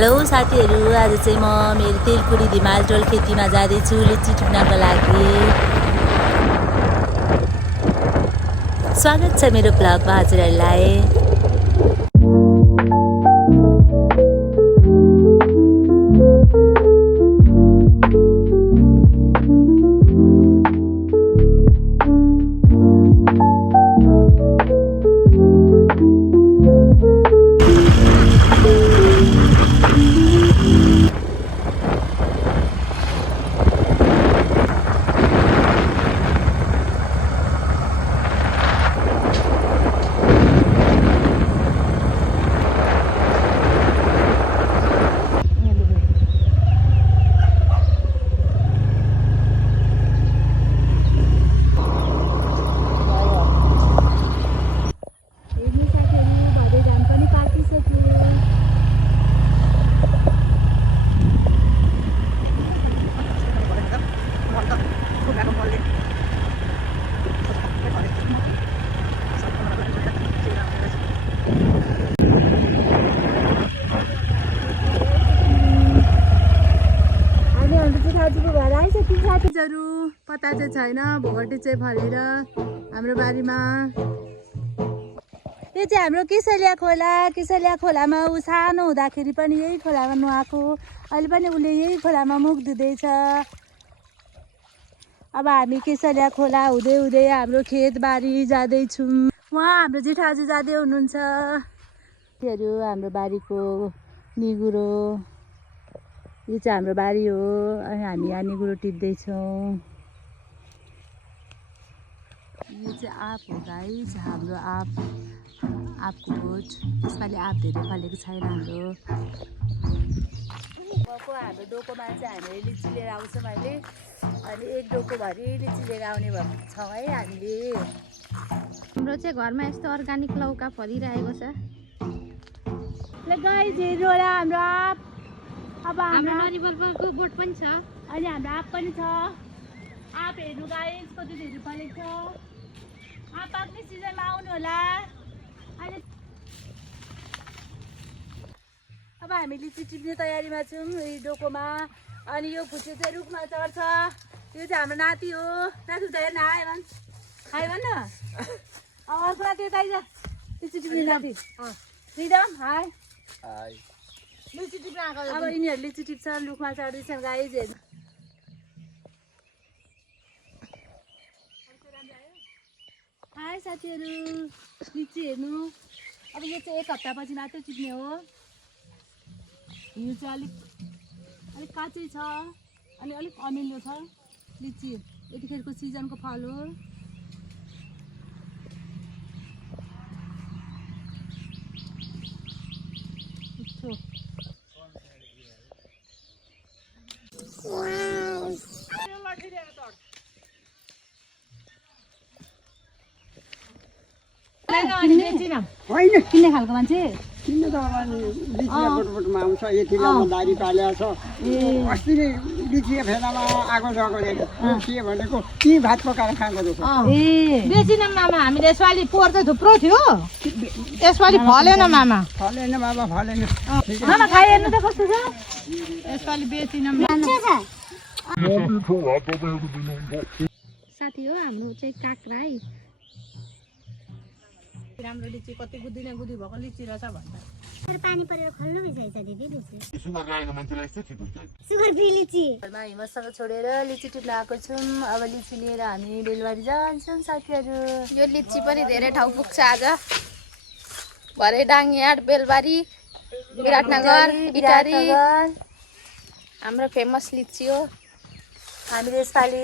Hello साथीहरू, आज चाहिँ म मेरो तेलपुरी धिमाल टोल खेतीमा जाँदैछु लिची टिप्नको लागि। स्वागत छ मेरो ब्लगमा हजुरहरूलाई। साथीहरू पत्ता चाहिँ छैन, भोगटे चाहिँ फलेर हाम्रो बारीमा। यो चाहिँ हाम्रो किसलिया खोलामा ऊ सानो हुँदाखेरि पनि यही खोलामा नुहाएको, अहिले पनि उसले यही खोलामा मुख धुँदैछ। अब हामी किसलिया खोला हुँदै हुँदै हाम्रो खेतबारी जाँदैछौँ। उहाँ हाम्रो जेठाजु जाँदै हुनुहुन्छ। हाम्रो बारीको निगुरो, यो चाहिँ हाम्रो बारी हो अनि हामी यहाँ निगुरो टिप्दैछौँ। यो चाहिँ आँप हो गाइस, हाम्रो आँपको बोट। यसपालि आँप धेरै फलेको छैन हाम्रो। हाम्रो डोकोमा चाहिँ हामीले लिची लिएर आउँछौँ अहिले, अनि एक डोकोभरि लिची लिएर आउने भएको छौँ है हामीले। हाम्रो चाहिँ घरमा यस्तो अर्ग्यानिक लौका फलिरहेको छ। गाइस हेर्नु होला हाम्रो आँप। अब हाम्रो नरिवलको बोट पनि छ अनि हाम्रो आँप पनि छ। आँप हेर्नु गाइस कति धेरै फलेको छ। आँप पाक्ने सिजनमा आउनु होला। अब हामी लिची टिप्ने तयारीमा छौँ यो डोकोमा। अनि यो खुट्टे चाहिँ रुखमा चढ्छ। यो चाहिँ हाम्रो नाति हो। नाति त हेर्न हाय भन्, हाय भन् न। अर्को नाति यता आइज, लिची टिप्ने नाति रिदम हाय। लिची टिप्न आएको। अब यिनीहरू लिची टिप्छन्, रुखमा चढ्दैछन् गाइस हेर्नु। हाय साथीहरू, लिची हेर्नु। अब यो चाहिँ एक हप्तापछि मात्रै टिप्ने हो। यो चाहिँ अलिक काँचै छ अनि अलिक अमिलो छ लिची। यतिखेरको सिजनको फल हो। किन्ने खालको मान्छे किन त अब लिचिया बोटमा आउँछ, यतिमा दारी पालेको छ। अस्ति नै लिचिया फेलामा आगो गएको के भनेको कि भात पकाएर खाएको रहेछ। बेचिन मामा, हामीले यसपालि पोहोर चाहिँ थुप्रो थियो, यसपालि फलेन मामा। फलेन बाबा, फलेन। मामा खाइ हेर्नु त कस्तो छ। यसपालि बेचिन। साथी हो हाम्रो चाहिँ काँक्रा है। राम्रो लिची कति गुदी भएको लिची रहेछ भन्छ। पानी परेर खल्नु भइसकेछ दिदी लिची। सुगर लागेको मान्छेलाई यस्तै ठिक हुन्छ। सुगर फ्री लिची। घरमा हिम्मतसँग छोडेर लिची टिप्न आएको छौँ। अब लिची लिएर हामी बेलबारी जान्छौँ साथीहरू। यो लिची पनि धेरै ठाउँ पुग्छ आज। भरे डाङियाड, बेलबारी, विराटनगर, इटारी हाम्रो फेमस लिची हो। हामीले यसपालि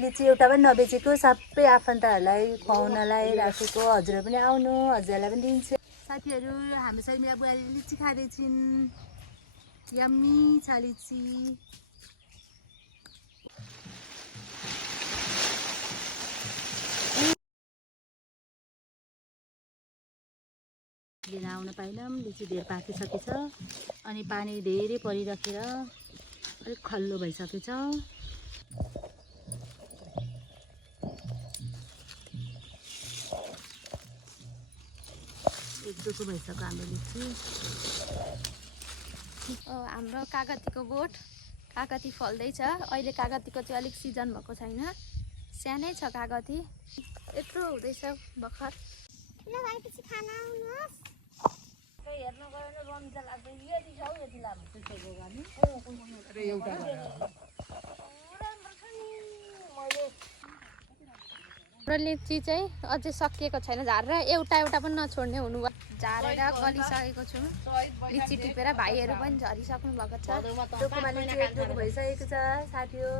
लिची एउटा पनि नबेचेको, सबै आफन्तहरूलाई खुवाउनलाई राखेको। हजुरहरू पनि आउनु, हजुरहरूलाई पनि दिन्छु। साथीहरू हाम्रो शर्मिला बुहारी लिची खाँदैछिन्। यम्मी छ लिची। लिन आउन पाइनौँ, लिची धेर पाकिसकेछ अनि पानी धेरै परिराखेर अलिक खल्लो भइसकेछ। एक दुःख भइसक्यो हाम्रो लिची। हाम्रो कागतीको बोट कागती फल्दैछ अहिले कागतीको चाहिँ अलिक सिजन भएको छैन सानै छ कागती यत्रो हुँदैछ भर्खर ल भएपछि खाना आउनुहोस् हेर्न गयो भने रमिता लाग्दैन यति छ हौ यति लामो त्यसैको गर्ने हाम्रो लिची चाहिँ अझै सकिएको छैन झारेर एउटा पनि नछोड्ने हुनु झारेर गलिसकेको छु लिची टिपेर भाइहरू पनि झरिसक्नु भएको छ डोकोमा लिची एक डोको भइसकेको छ साथी हो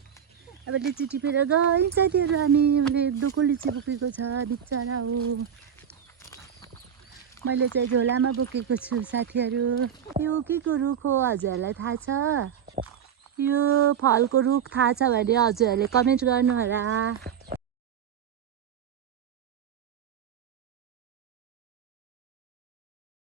अब लिची टिपेर गयो साथीहरू हामी उसले एक डोको लिची बोकेको छ बिचरा हो मैले चाहिँ झोलामा बोकेको छु साथीहरू यो के को रुख हो हजुरहरूलाई थाहा छ यो फलको रुख थाहा छ भने हजुरहरूले कमेन्ट गर्नु होला